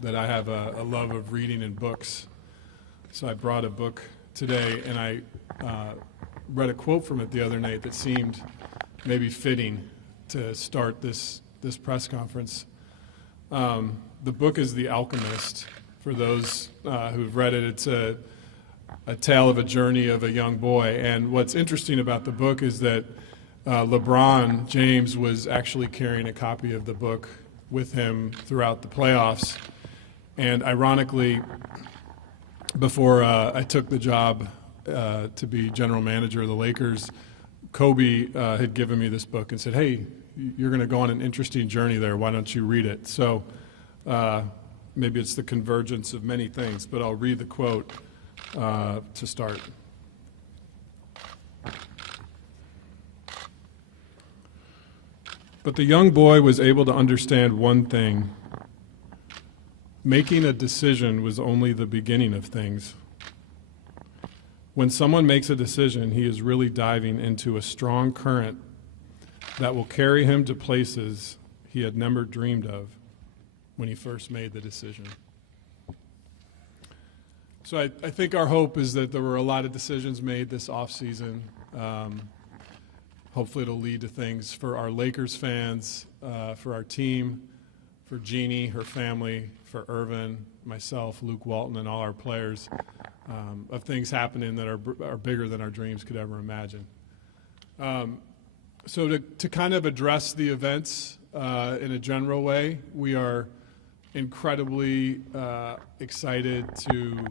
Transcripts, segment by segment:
that I have a love of reading and books. So I brought a book today, and I read a quote from it the other night that seemed maybe fitting to start this press conference. The book is The Alchemist. For those who've read it, it's a tale of a journey of a young boy. And what's interesting about the book is that LeBron James was actually carrying a copy of the book with him throughout the playoffs. And ironically, before I took the job to be general manager of the Lakers, Kobe had given me this book and said, "Hey, you're going to go on an interesting journey there. Why don't you read it?" So maybe it's the convergence of many things, but I'll read the quote to start. But the young boy was able to understand one thing. Making a decision was only the beginning of things. When someone makes a decision, he is really diving into a strong current that will carry him to places he had never dreamed of when he first made the decision. So I think our hope is that there were a lot of decisions made this offseason. Hopefully it'll lead to things for our Lakers fans, for our team, for Jeannie, her family, for Irvin, myself, Luke Walton, and all our players, of things happening that are bigger than our dreams could ever imagine. So to kind of address the events in a general way, we are incredibly excited to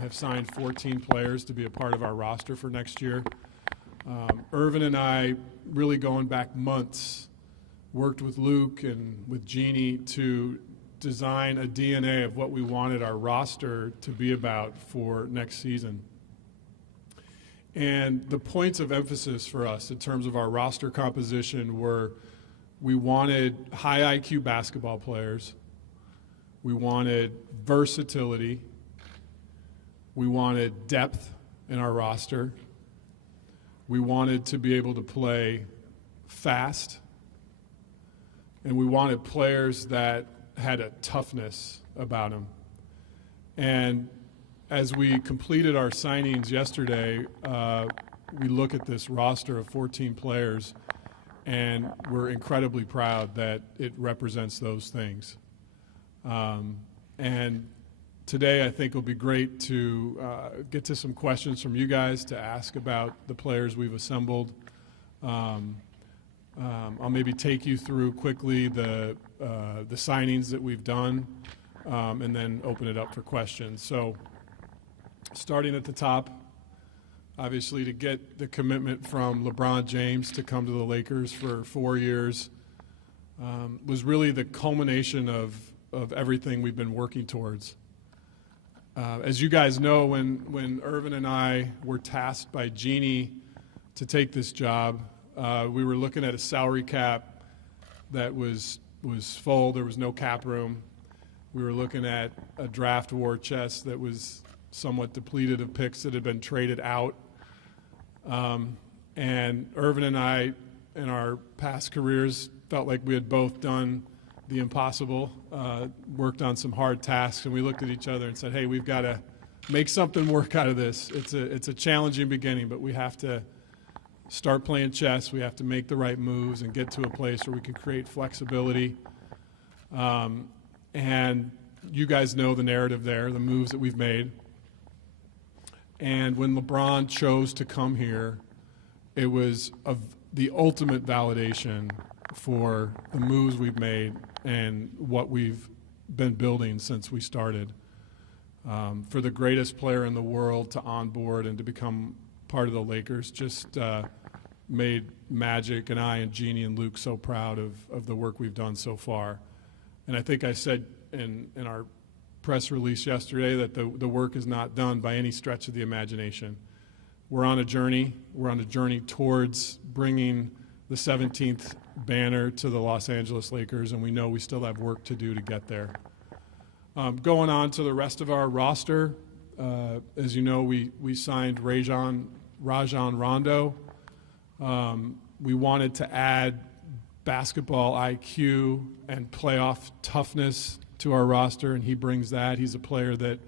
have signed 14 players to be a part of our roster for next year. Irvin and I, really going back months, worked with Luke and with Jeannie to design a DNA of what we wanted our roster to be about for next season. And the points of emphasis for us in terms of our roster composition were we wanted high IQ basketball players, we wanted versatility, we wanted depth in our roster, we wanted to be able to play fast, and we wanted players that had a toughness about them. And as we completed our signings yesterday, we look at this roster of 14 players, and we're incredibly proud that it represents those things. And today I think it'll be great to get to some questions from you guys to ask about the players we've assembled. I'll maybe take you through quickly the signings that we've done, and then open it up for questions. So starting at the top, obviously to get the commitment from LeBron James to come to the Lakers for 4 years was really the culmination of everything we've been working towards. As you guys know, when Irvin and I were tasked by Jeannie to take this job, we were looking at a salary cap that was full. There was no cap room. We were looking at a draft war chest that was somewhat depleted of picks that had been traded out. And Irvin and I, in our past careers, felt like we had both done the impossible, worked on some hard tasks, and we looked at each other and said, hey, we've got to make something work out of this. It's a challenging beginning, but we have to start playing chess. We have to make the right moves and get to a place where we can create flexibility. And you guys know the narrative there, the moves that we've made. And when LeBron chose to come here, it was the ultimate validation for the moves we've made and what we've been building since we started. For the greatest player in the world to onboard and to become part of the Lakers just made Magic and I and Jeannie and Luke so proud of the work we've done so far. And I think I said in our press release yesterday that the work is not done by any stretch of the imagination. We're on a journey. We're on a journey towards bringing the 17th banner to the Los Angeles Lakers, and we know we still have work to do to get there. Going on to the rest of our roster, as you know, we signed Rajon Rondo. We wanted to add basketball IQ and playoff toughness to our roster, and he brings that. He's a player that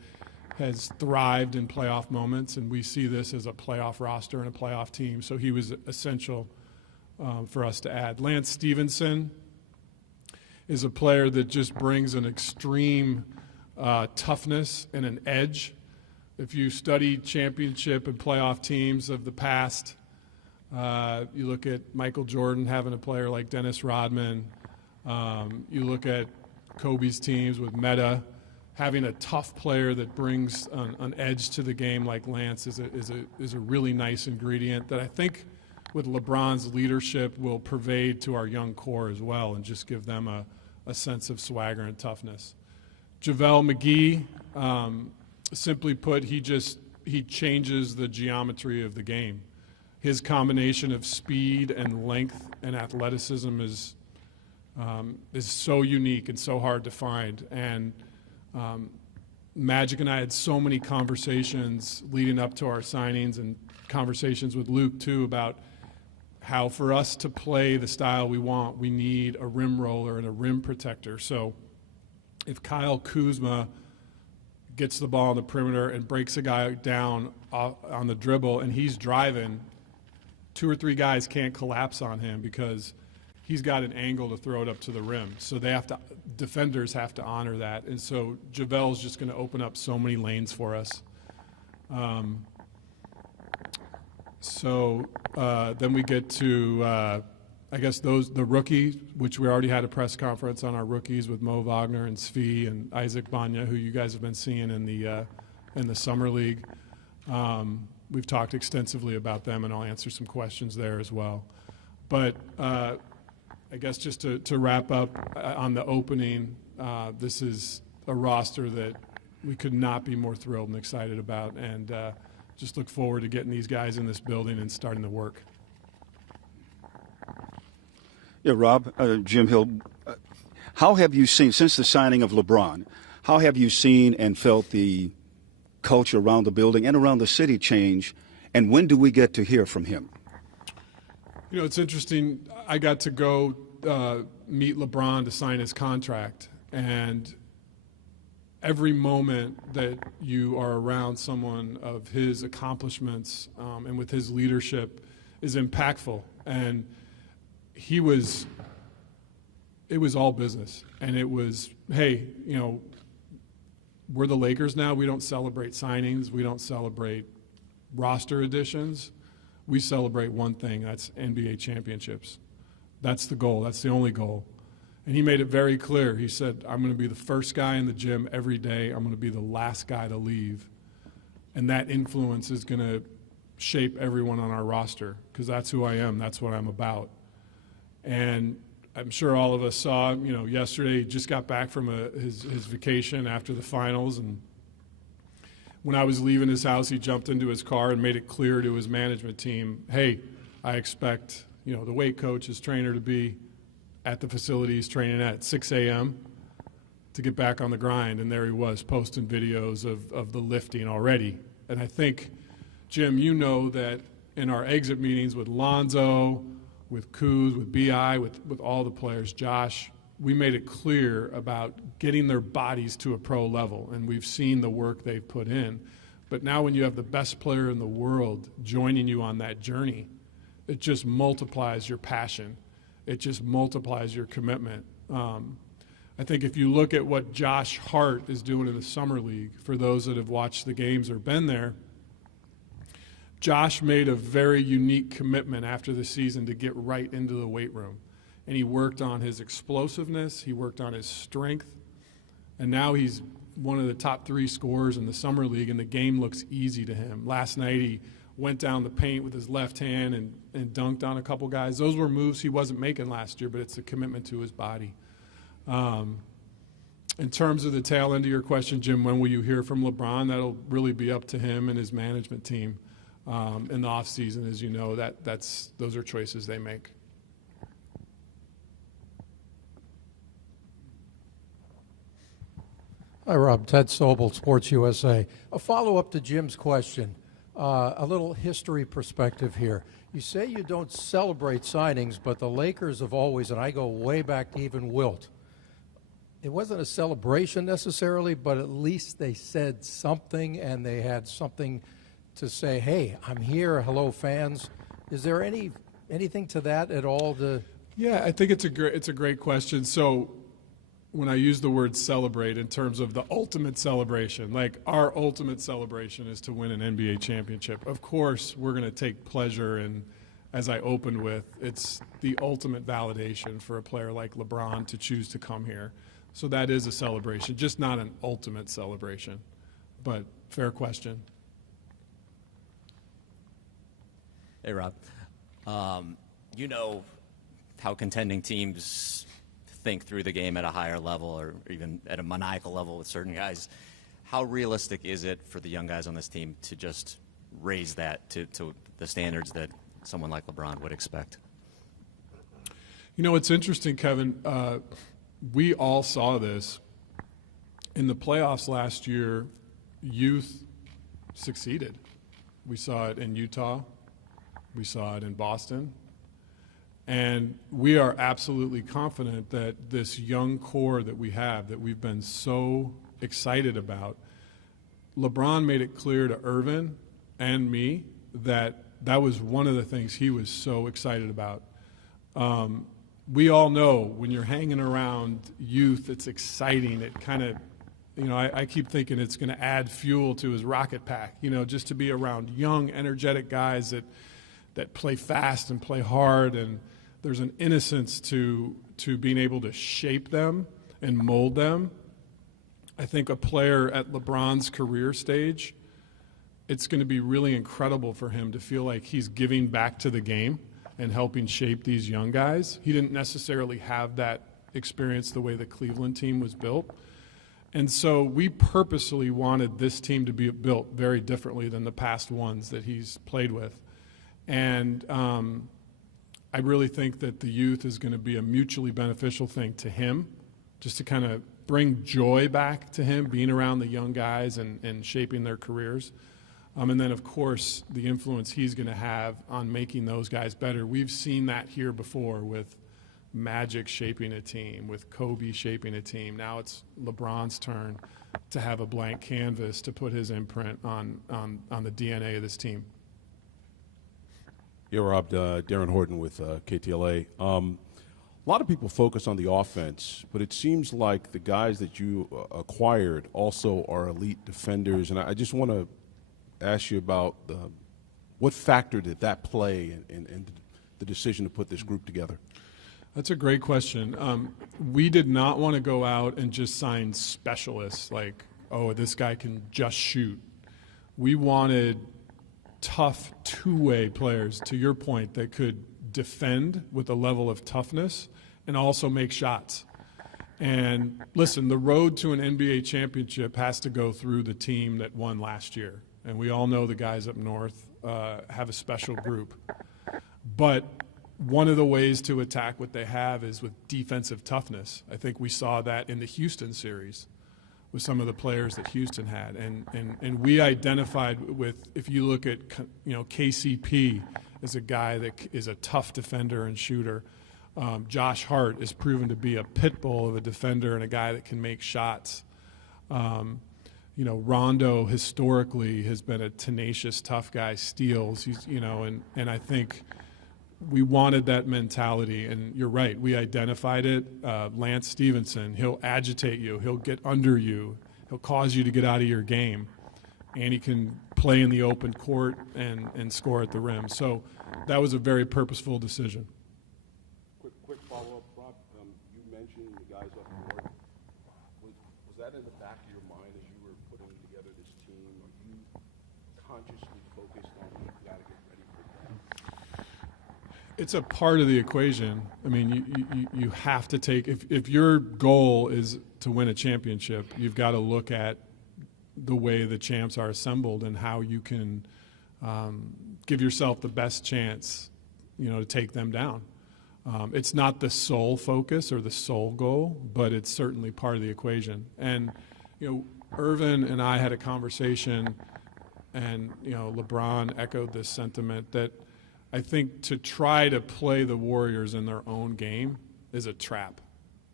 has thrived in playoff moments, and we see this as a playoff roster and a playoff team. So he was essential for us to add. Lance Stevenson is a player that just brings an extreme toughness and an edge. If you study championship and playoff teams of the past, you look at Michael Jordan having a player like Dennis Rodman. You look at Kobe's teams with Metta. Having a tough player that brings an edge to the game like Lance is a really nice ingredient that I think with LeBron's leadership will pervade to our young core as well and just give them a sense of swagger and toughness. JaVale McGee, simply put, he changes the geometry of the game. His combination of speed and length and athleticism is so unique and so hard to find. And Magic and I had so many conversations leading up to our signings and conversations with Luke too about how for us to play the style we want, we need a rim roller and a rim protector. So if Kyle Kuzma gets the ball on the perimeter and breaks a guy down on the dribble and he's driving, 2 or 3 guys can't collapse on him because he's got an angle to throw it up to the rim. So defenders have to honor that. And so JaVale's just going to open up so many lanes for us. Then we get to, I guess, the rookies, which we already had a press conference on our rookies with Mo Wagner and Svi and Isaac Banya, who you guys have been seeing in the summer league. We've talked extensively about them, and I'll answer some questions there as well. But I guess just to wrap up on the opening, this is a roster that we could not be more thrilled and excited about, and just look forward to getting these guys in this building and starting the work. Yeah, Rob, Jim Hill, how have you seen, since the signing of LeBron, how have you seen and felt the culture around the building and around the city change, and when do we get to hear from him? You know, it's interesting. I got to go meet LeBron to sign his contract, and every moment that you are around someone of his accomplishments and with his leadership is impactful. And it was all business. And it was, hey, you know, we're the Lakers now. We don't celebrate signings. We don't celebrate roster additions. We celebrate one thing, that's NBA championships. That's the goal. That's the only goal. And he made it very clear. He said, I'm going to be the first guy in the gym every day. I'm going to be the last guy to leave. And that influence is going to shape everyone on our roster because that's who I am. That's what I'm about. And I'm sure all of us saw, you know, yesterday he just got back from his vacation after the finals. And when I was leaving his house, he jumped into his car and made it clear to his management team, hey, I expect, you know, the weight coach, his trainer, to be at the facilities training at 6 a.m. to get back on the grind. And there he was posting videos of the lifting already. And I think, Jim, you know that in our exit meetings with Lonzo, with Kuz, with B.I., with all the players, Josh, we made it clear about getting their bodies to a pro level. And we've seen the work they've put in. But now when you have the best player in the world joining you on that journey, it just multiplies your passion. It just multiplies your commitment. I think if you look at what Josh Hart is doing in the Summer League, for those that have watched the games or been there, Josh made a very unique commitment after the season to get right into the weight room. And he worked on his explosiveness, he worked on his strength, and now he's one of the top 3 scorers in the Summer League, and the game looks easy to him. Last night he went down the paint with his left hand and dunked on a couple guys. Those were moves he wasn't making last year, but it's a commitment to his body. In terms of the tail end of your question, Jim, when will you hear from LeBron? That'll really be up to him and his management team in the offseason. As you know, those are choices they make. Hi, Rob. Ted Sobel, Sports USA. A follow-up to Jim's question. A little history perspective here. You say you don't celebrate signings, but the Lakers have always, and I go way back to even Wilt, it wasn't a celebration necessarily, but at least they said something and they had something to say, hey, I'm here, hello fans. Is there anything to that at all? Yeah, I think it's a great question. So when I use the word celebrate in terms of the ultimate celebration, like our ultimate celebration is to win an NBA championship. Of course, we're going to take pleasure in, as I opened with, it's the ultimate validation for a player like LeBron to choose to come here. So that is a celebration, just not an ultimate celebration. But fair question. Hey, Rob. You know how contending teams think through the game at a higher level or even at a maniacal level with certain guys. How realistic is it for the young guys on this team to just raise that to the standards that someone like LeBron would expect? You know, it's interesting, Kevin. We all saw this. In the playoffs last year, youth succeeded. We saw it in Utah. We saw it in Boston. And we are absolutely confident that this young core that we have, that we've been so excited about, LeBron made it clear to Irvin and me that that was one of the things he was so excited about. We all know when you're hanging around youth, it's exciting. It kind of, you know, I keep thinking it's going to add fuel to his rocket pack, you know, just to be around young, energetic guys that play fast and play hard, and there's an innocence to being able to shape them and mold them. I think a player at LeBron's career stage, it's going to be really incredible for him to feel like he's giving back to the game and helping shape these young guys. He didn't necessarily have that experience the way the Cleveland team was built. And so we purposely wanted this team to be built very differently than the past ones that he's played with. And I really think that the youth is going to be a mutually beneficial thing to him, just to kind of bring joy back to him, being around the young guys and shaping their careers. And then, of course, the influence he's going to have on making those guys better. We've seen that here before with Magic shaping a team, with Kobe shaping a team. Now it's LeBron's turn to have a blank canvas to put his imprint on the DNA of this team. Yeah, Rob, Darren Horton with KTLA. A lot of people focus on the offense, but it seems like the guys that you acquired also are elite defenders. And I just want to ask you about what factor did that play in the decision to put this group together? That's a great question. We did not want to go out and just sign specialists like, oh, this guy can just shoot. We wanted tough two-way players, to your point, that could defend with a level of toughness and also make shots. And listen, the road to an NBA championship has to go through the team that won last year. And we all know the guys up north have a special group. But one of the ways to attack what they have is with defensive toughness. I think we saw that in the Houston series with some of the players that Houston had. And we identified with, if you look at, you know, KCP as a guy that is a tough defender and shooter. Josh Hart is proven to be a pit bull of a defender and a guy that can make shots. You know, Rondo historically has been a tenacious, tough guy, steals. He's, you know, and I think we wanted that mentality. And you're right, we identified it. Lance Stevenson, he'll agitate you, he'll get under you, he'll cause you to get out of your game, and he can play in the open court and score at the rim. So that was a very purposeful decision. Quick follow-up, Rob. You mentioned the guys up north. Was that in the back of your mind as you were putting together this team? Are you consciously focused on you got to get ready for that? It's a part of the equation. I mean, you have to take, if your goal is to win a championship, you've got to look at the way the champs are assembled and how you can give yourself the best chance, you know, to take them down. It's not the sole focus or the sole goal, but it's certainly part of the equation. And, you know, Irvin and I had a conversation, and, you know, LeBron echoed this sentiment that I think to try to play the Warriors in their own game is a trap.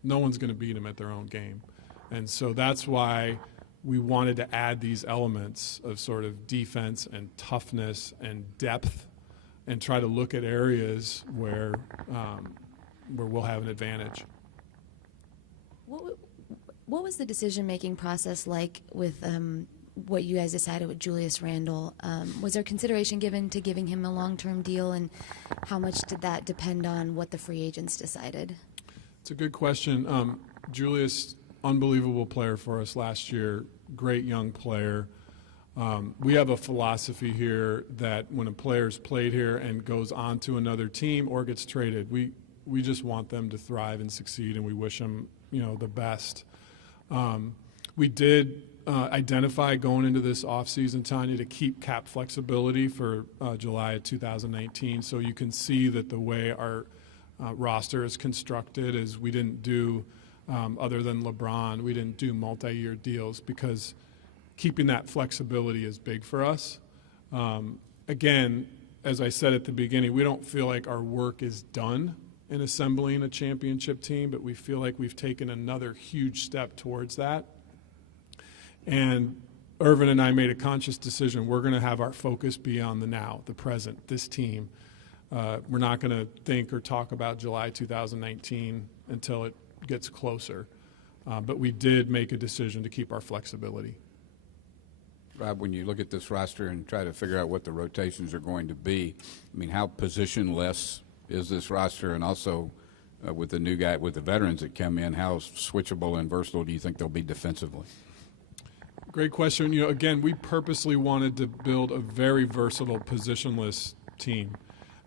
No one's going to beat them at their own game. And so that's why we wanted to add these elements of sort of defense and toughness and depth and try to look at areas where we'll have an advantage. What was the decision-making process like with what you guys decided with Julius Randle? Was there consideration given to giving him a long-term deal, and how much did that depend on what the free agents decided? It's a good question. Julius, unbelievable player for us last year, great young player. We have a philosophy here that when a player's played here and goes on to another team or gets traded, we just want them to thrive and succeed, and we wish them, the best. We did identify going into this offseason, Tanya, to keep cap flexibility for July of 2019. So you can see that the way our roster is constructed is we didn't do, other than LeBron, we didn't do multi-year deals because keeping that flexibility is big for us. Again, as I said at the beginning, we don't feel like our work is done in assembling a championship team, but we feel like we've taken another huge step towards that. And Irvin and I made a conscious decision. We're going to have our focus be on the now, the present, this team. We're not going to think or talk about July 2019 until it gets closer. But we did make a decision to keep our flexibility. Rob, when you look at this roster and try to figure out what the rotations are going to be, I mean, how positionless is this roster? And also with the veterans that come in, how switchable and versatile do you think they'll be defensively? Great question. Again, we purposely wanted to build a very versatile, positionless team.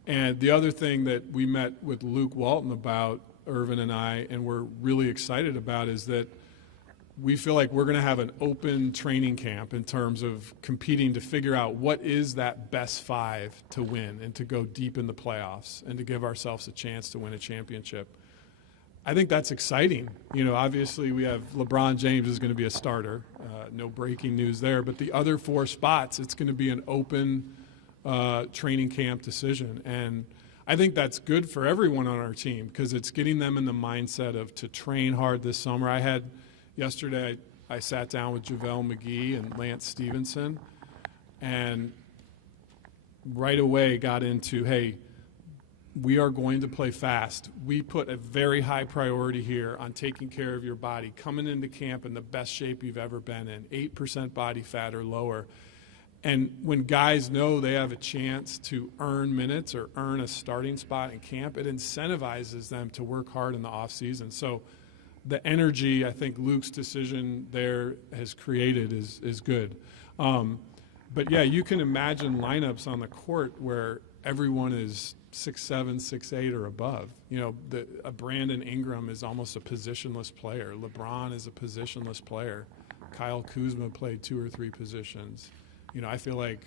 And the other thing that we met with Luke Walton about, Irvin and I, and we're really excited about, is that we feel like we're going to have an open training camp in terms of competing to figure out what is that best five to win and to go deep in the playoffs and to give ourselves a chance to win a championship. I think that's exciting. Obviously we have LeBron James is going to be a starter. No breaking news there. But the other four spots, it's going to be an open training camp decision. And I think that's good for everyone on our team because it's getting them in the mindset of to train hard this summer. Yesterday I sat down with JaVale McGee and Lance Stevenson and right away got into, hey, we are going to play fast. We put a very high priority here on taking care of your body, coming into camp in the best shape you've ever been in, 8% body fat or lower. And when guys know they have a chance to earn minutes or earn a starting spot in camp, it incentivizes them to work hard in the offseason. So the energy I think Luke's decision there has created is good. But, yeah, you can imagine lineups on the court where everyone is 6'7", 6'8", or above. A Brandon Ingram is almost a positionless player. LeBron is a positionless player. Kyle Kuzma played 2 or 3 positions. I feel like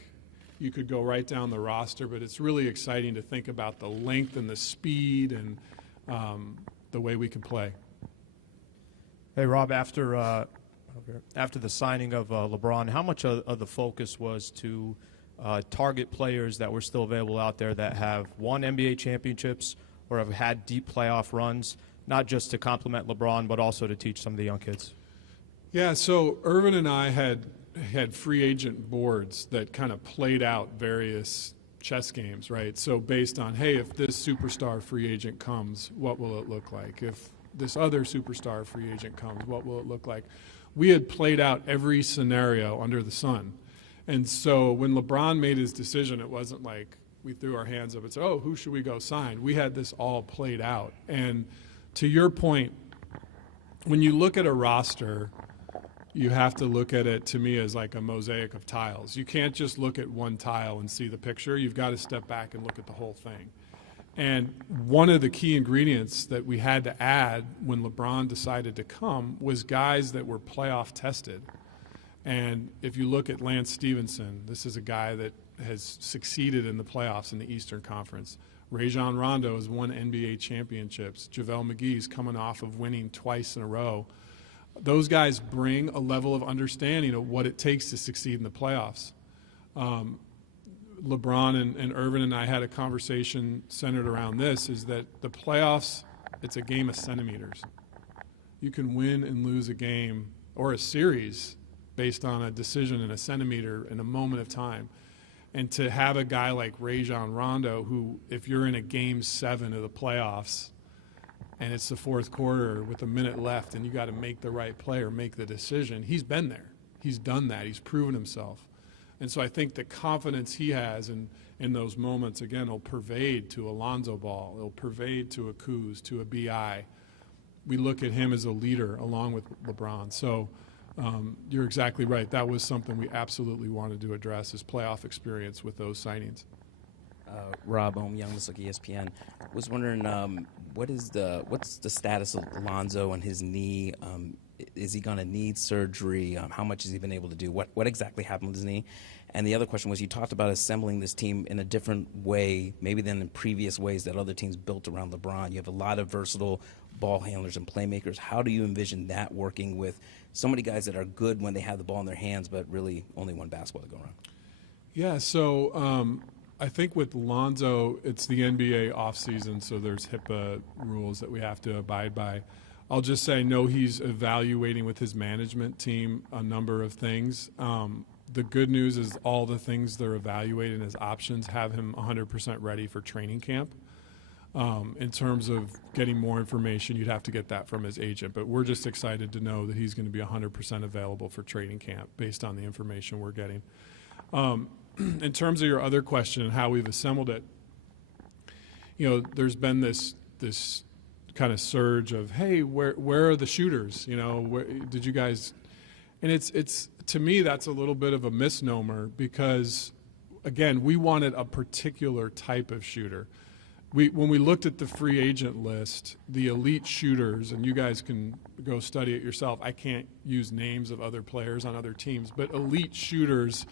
you could go right down the roster, but it's really exciting to think about the length and the speed and the way we can play. Hey, Rob, after the signing of LeBron, how much of the focus was to target players that were still available out there that have won NBA championships or have had deep playoff runs, not just to complement LeBron, but also to teach some of the young kids? Yeah, so Irvin and I had free agent boards that kind of played out various chess games, right? So based on, hey, if this superstar free agent comes, what will it look like? If this other superstar free agent comes, what will it look like? We had played out every scenario under the sun. And so when LeBron made his decision, it wasn't like we threw our hands up and said, oh, who should we go sign? We had this all played out. And to your point, when you look at a roster, you have to look at it, to me, as like a mosaic of tiles. You can't just look at one tile and see the picture. You've got to step back and look at the whole thing. And one of the key ingredients that we had to add when LeBron decided to come was guys that were playoff tested. And if you look at Lance Stevenson, this is a guy that has succeeded in the playoffs in the Eastern Conference. Rajon Rondo has won NBA championships. JaVale McGee's coming off of winning twice in a row. Those guys bring a level of understanding of what it takes to succeed in the playoffs. LeBron and Irvin and I had a conversation centered around this, is that the playoffs, it's a game of centimeters. You can win and lose a game or a series based on a decision in a centimeter in a moment of time. And to have a guy like Rajon Rondo, who, if you're in a game 7 of the playoffs and it's the fourth quarter with a minute left and you got to make the right play or make the decision, he's been there. He's done that. He's proven himself. And so I think the confidence he has in those moments, again, will pervade to a Lonzo Ball. It'll pervade to a Kuz, to a B.I. We look at him as a leader along with LeBron. So you're exactly right. That was something we absolutely wanted to address, is playoff experience with those signings. Rob, Young Look, ESPN. Was wondering what's the status of Alonzo and his knee? Is he going to need surgery? How much has he been able to do? What exactly happened with his knee? And the other question was, you talked about assembling this team in a different way, maybe than in previous ways that other teams built around LeBron. You have a lot of versatile ball handlers and playmakers. How do you envision that working with so many guys that are good when they have the ball in their hands, but really only one basketball to go around? Yeah, so I think with Lonzo, it's the NBA offseason, so there's HIPAA rules that we have to abide by. I'll just say, no, he's evaluating with his management team a number of things. The good news is all the things they're evaluating as options have him 100% ready for training camp. In terms of getting more information, you'd have to get that from his agent. But we're just excited to know that he's going to be 100% available for training camp based on the information we're getting. In terms of your other question and how we've assembled it, there's been this kind of surge of, hey, where are the shooters? Where did you guys? And it's to me, that's a little bit of a misnomer because, again, we wanted a particular type of shooter. When we looked at the free agent list, the elite shooters, and you guys can go study it yourself. I can't use names of other players on other teams, but elite shooters,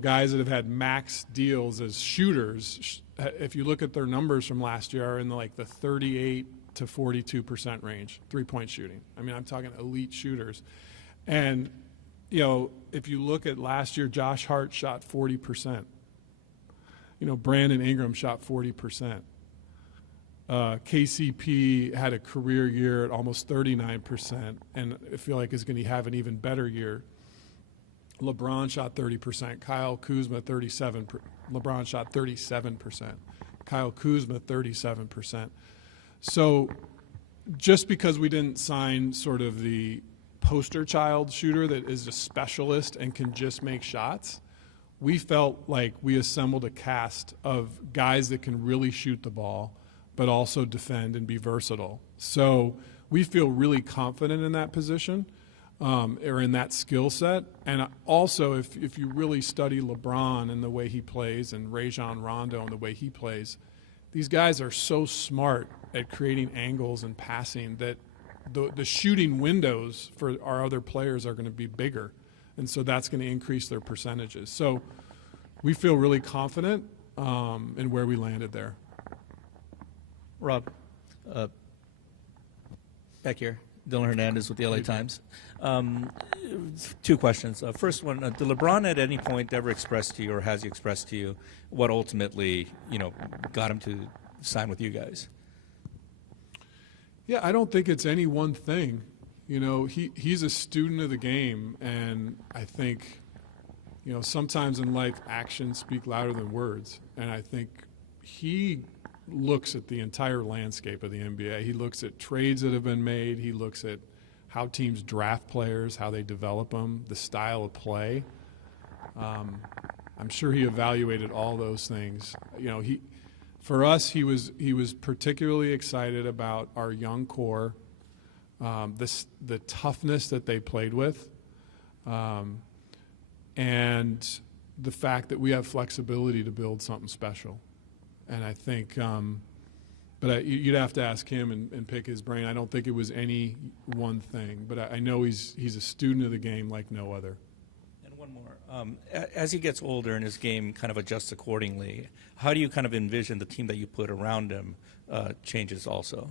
guys that have had max deals as shooters, if you look at their numbers from last year, are in the 38 to 42% range, three-point shooting. I mean, I'm talking elite shooters. And, if you look at last year, Josh Hart shot 40%. Brandon Ingram shot 40%. KCP had a career year at almost 39%, and I feel like is going to have an even better year. LeBron shot 30%. Kyle Kuzma 37%. LeBron shot 37%. Kyle Kuzma 37%. So just because we didn't sign sort of the poster child shooter that is a specialist and can just make shots, we felt like we assembled a cast of guys that can really shoot the ball but also defend and be versatile. So we feel really confident in that position. Or in that skill set. And also, if you really study LeBron and the way he plays and Rajon Rondo and the way he plays, these guys are so smart at creating angles and passing that the shooting windows for our other players are going to be bigger. And so that's going to increase their percentages. So we feel really confident in where we landed there. Rob, back here. Dylan Hernandez with the LA Times. Two questions. First one, did LeBron at any point ever express to you, or has he expressed to you, what ultimately, got him to sign with you guys? Yeah, I don't think it's any one thing. He's a student of the game, and I think, sometimes in life actions speak louder than words. And I think he looks at the entire landscape of the NBA. He looks at trades that have been made. He looks at how teams draft players, how they develop them, the style of play. I'm sure he evaluated all those things. For us, he was particularly excited about our young core, the toughness that they played with, and the fact that we have flexibility to build something special. And I think, but you'd have to ask him and pick his brain. I don't think it was any one thing, but I know he's a student of the game like no other. And one more. As he gets older and his game kind of adjusts accordingly, how do you kind of envision the team that you put around him changes also?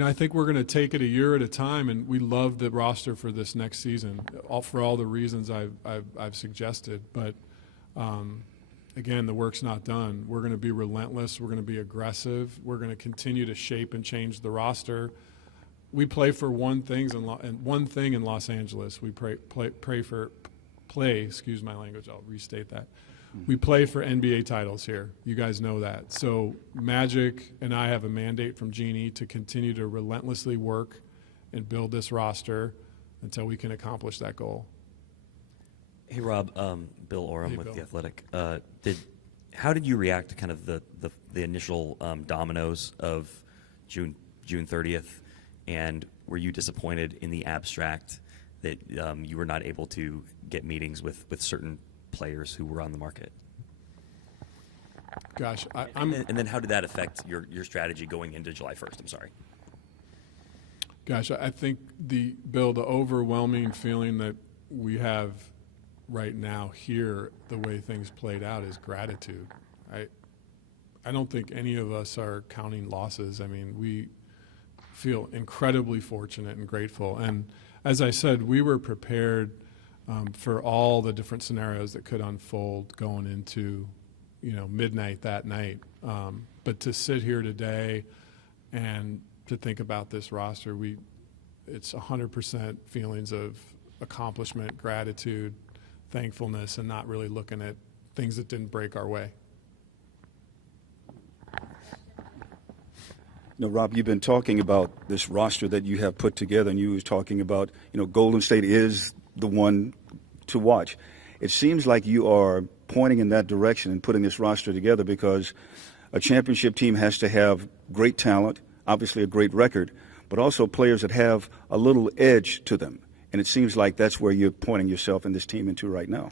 I think we're going to take it a year at a time, and we love the roster for this next season, for all the reasons I've suggested. But again, the work's not done. We're going to be relentless. We're going to be aggressive. We're going to continue to shape and change the roster. We play for one thing in Los Angeles. We excuse my language, I'll restate that. We play for NBA titles here. You guys know that. So Magic and I have a mandate from Jeannie to continue to relentlessly work and build this roster until we can accomplish that goal. Hey, Rob, Bill Oram Hey, with Bill. The Athletic. How did you react to kind of the initial dominoes of June 30th, and were you disappointed in the abstract that you were not able to get meetings with certain players who were on the market? Gosh, And then how did that affect your strategy going into July 1st? I'm sorry. Gosh, I think the overwhelming feeling that we have right now here, the way things played out, is gratitude. I don't think any of us are counting losses. I mean, we feel incredibly fortunate and grateful. And as I said, we were prepared for all the different scenarios that could unfold going into, midnight that night. But to sit here today and to think about this roster, it's 100% feelings of accomplishment, gratitude, thankfulness, and not really looking at things that didn't break our way. Rob, you've been talking about this roster that you have put together, and you was talking about, Golden State is the one to watch. It seems like you are pointing in that direction and putting this roster together because a championship team has to have great talent, obviously a great record, but also players that have a little edge to them. And it seems like that's where you're pointing yourself and this team into right now.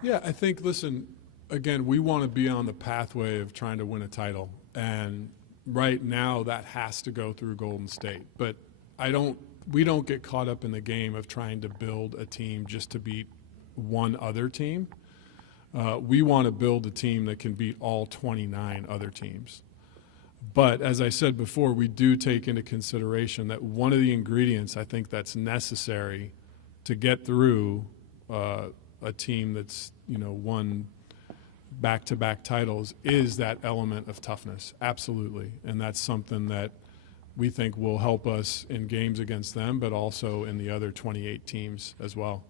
Yeah, I think, listen, again, we want to be on the pathway of trying to win a title. And right now that has to go through Golden State. But we don't get caught up in the game of trying to build a team just to beat one other team. We want to build a team that can beat all 29 other teams. But as I said before, we do take into consideration that one of the ingredients I think that's necessary to get through a team that's won back-to-back titles is that element of toughness. Absolutely, and that's something that we think will help us in games against them, but also in the other 28 teams as well.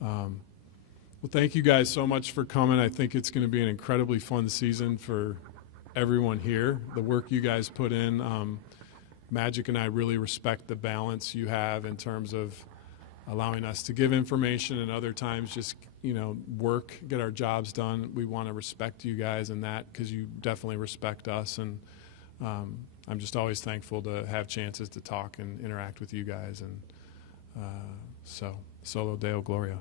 Well, thank you guys so much for coming. I think it's going to be an incredibly fun season for everyone here. The work you guys put in, Magic and I really respect the balance you have in terms of allowing us to give information and other times just, work, get our jobs done. We want to respect you guys in that because you definitely respect us. And I'm just always thankful to have chances to talk and interact with you guys. And so, Solo Deo Gloria.